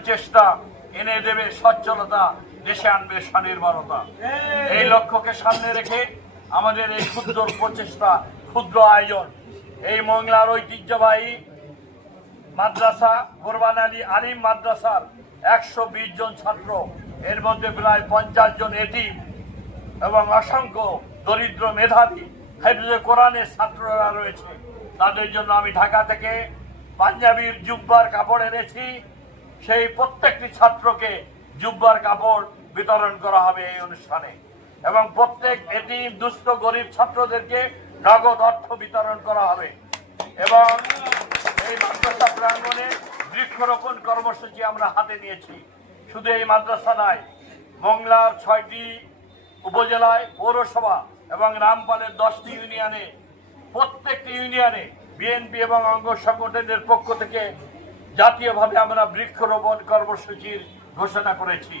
প্রচেষ্টা এনে দেবে সচ্ছলতা, দেশে আনবে স্বনির্ভরতা। এই লক্ষ্যকে সামনে রেখে আমাদের এই ক্ষুদ্র প্রচেষ্টা, ক্ষুদ্র আয়োজন, এই মংলার ঐতিহ্যবাহী মাদ্রাসা কোরবান আলী আলিম মাদ্রাসার 120 জন ছাত্র, এর মধ্যে প্রায় 50 জন এতিম এবং অসংখ্য দরিদ্র মেধাবী হেফজে কোরআনের ছাত্ররা রয়েছে। তাদের জন্য আমি ঢাকা থেকে পাঞ্জাবির জুব্বার কাপড় এনেছি। সেই প্রত্যেকটি ছাত্রকে জুব্বার কাপড় বিতরণ করা হবে এই অনুষ্ঠানে, এবং প্রত্যেক এতিম দুস্থ গরিব ছাত্রদেরকে নগদ অর্থ বিতরণ করা হবে। এবং এই মাদ্রাসা প্রাঙ্গণে বৃক্ষরোপণ কর্মসূচি আমরা হাতে নিয়েছি। শুধু এই মাদ্রাসা নয়, মংলার 6টি উপজেলায়, পৌরসভা এবং রামপালের 10টি ইউনিয়নে, প্রত্যেকটি ইউনিয়নে বিএনপি এবং অঙ্গ সংগঠনের পক্ষ থেকে জাতীয়ভাবে আমরা বৃক্ষরোপণ কর্মসূচির ঘোষণা করেছি।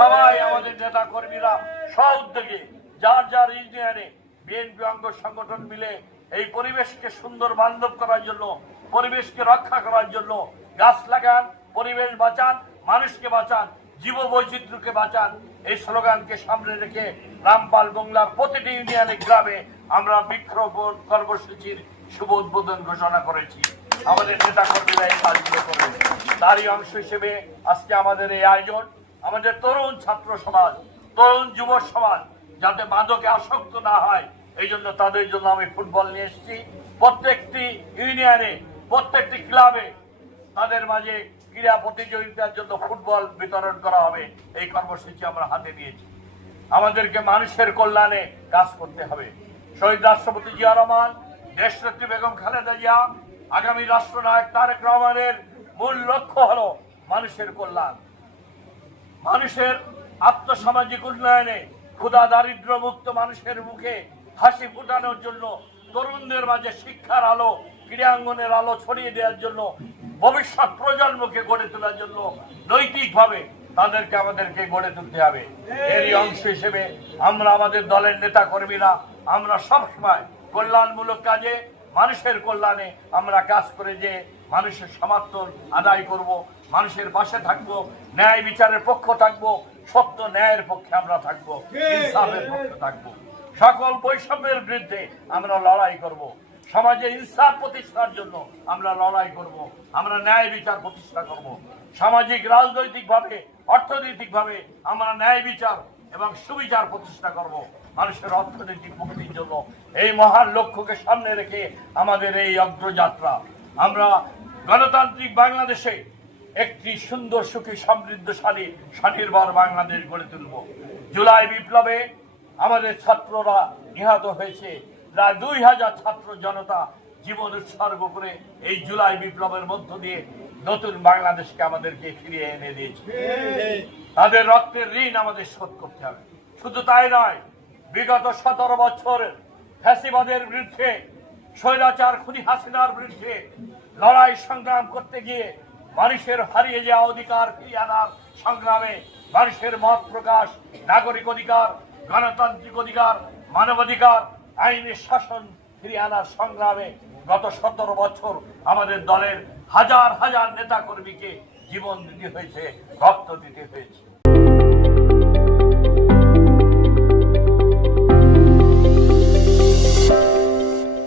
সবাই আমাদের নেতা কর্মীরা স্ব-উদ্যোগে যার যার ইউনিয়নে বিএনপি অঙ্গ সংগঠন মিলে এই পরিবেশকে সুন্দর বান্ধব করার জন্য, পরিবেশকে রক্ষা করার জন্য গাছ লাগান, পরিবেশ বাঁচান, মানুষকে বাঁচান, জীব বৈচিত্র্যকে বাঁচান, এই স্লোগানকে সামনে রেখে রামপাল বাংলার প্রতিটি ইউনিয়নে গ্রামে আমরা বৃক্ষরোপণ কর্মসূচির শুভ উদ্বোধন ঘোষণা করেছি। আমাদের নেতা কর্মীরা এই কাজগুলো করেন। তারই অংশ হিসেবে আজকে আমাদের এই আয়োজন, আমাদের তরুণ ছাত্র সমাজ, তরুণ যুব সমাজ যাতে মাদকে আসক্ত না হয়, এই জন্য তাদের জন্য আমি ফুটবল নিয়ে এসেছি। প্রত্যেকটি ইউনিয়নে, প্রত্যেকটি ক্লাবে তাদের মাঝে ক্রীড়া প্রতিযোগিতার জন্য ফুটবল বিতরণ করা হবে। এই কর্মসূচি আমরা হাতে নিয়েছি। আমাদেরকে মানুষের কল্যাণে কাজ করতে হবে। শহীদ রাষ্ট্রপতি জিয়া রহমান, দেশনেত্রী বেগম খালেদা জিয়া, আগামী রাষ্ট্রনায়ক তারেক রহমানের মূল লক্ষ্য হলো মানুষের কল্যাণ, মানুষের আত্মসামাজিক উন্নয়নে, ক্ষুধা দারিদ্র মুক্ত মানুষের মুখে হাসি ফুটানোর জন্য, তরুণদের মাঝে শিক্ষার আলো, ক্রীড়াঙ্গনের আলো ছড়িয়ে দেওয়ার জন্য, ভবিষ্যৎ প্রজন্মকে গড়ে তোলার জন্য নৈতিকভাবে আমাদেরকে গড়ে তুলতে হবে। এরই অংশ হিসেবে আমরা আমাদের দলের নেতা কর্মীরা আমরা সবসময় কল্যাণমূলক কাজে, মানুষের কল্যাণে আমরা কাজ করে যে মানুষের সমর্থন আদায় করব, মানুষের পাশে থাকব, ন্যায় বিচারের পক্ষ থাকব, সত্য ন্যায়ের পক্ষে আমরা থাকব, ইনসাফের পক্ষে থাকব, সকল বৈষম্যের বিরুদ্ধে আমরা লড়াই করব, সমাজে ইনসাফ প্রতিষ্ঠার জন্য আমরা লড়াই করব, আমরা ন্যায় বিচার প্রতিষ্ঠা করব, সামাজিক রাজনৈতিকভাবে অর্থনৈতিকভাবে আমরা ন্যায় বিচার এবং সুবিচার প্রতিষ্ঠা করব, মানুষের অর্থনৈতিক মুক্তির জন্য। এই মহান লক্ষ্যকে সামনে রেখে আমাদের এই অগ্রযাত্রা। আমরা গণতান্ত্রিক বাংলাদেশে একটি সুন্দর, সুখী, সমৃদ্ধশালী, স্বনির্ভর বাংলাদেশ গড়ে তুলব। জুলাই বিপ্লবে আমাদের ছাত্ররা নিহত হয়েছে। প্রায় 2000 ছাত্র জনতা জীবন উৎসর্গ করে এই জুলাই বিপ্লবের মধ্য দিয়ে নতুন বাংলাদেশকে আমাদেরকে ফিরিয়ে এনে দিয়েছে। তাদের রক্তের ঋণ আমাদের শোধ করতে হবে। শুধু তাই নয়, বিগত 17 বছরের ফ্যাসিবাদের বিরুদ্ধে, স্বৈরাচার খুনি হাসিনার বিরুদ্ধে লড়াই সংগ্রাম করতে গিয়ে মানুষের হারিয়ে যাওয়া অধিকার ফিরিয়ে আনার সংগ্রামে, মানুষের মত প্রকাশ, নাগরিক অধিকার, গণতান্ত্রিক অধিকার, মানবাধিকার, আইনের শাসন ফিরিয়ে আনার সংগ্রামে গত 17 বছর আমাদের দলের হাজার হাজার নেতা কর্মীকে জীবন দিতে হয়েছে, রক্ত দিতে হয়েছে।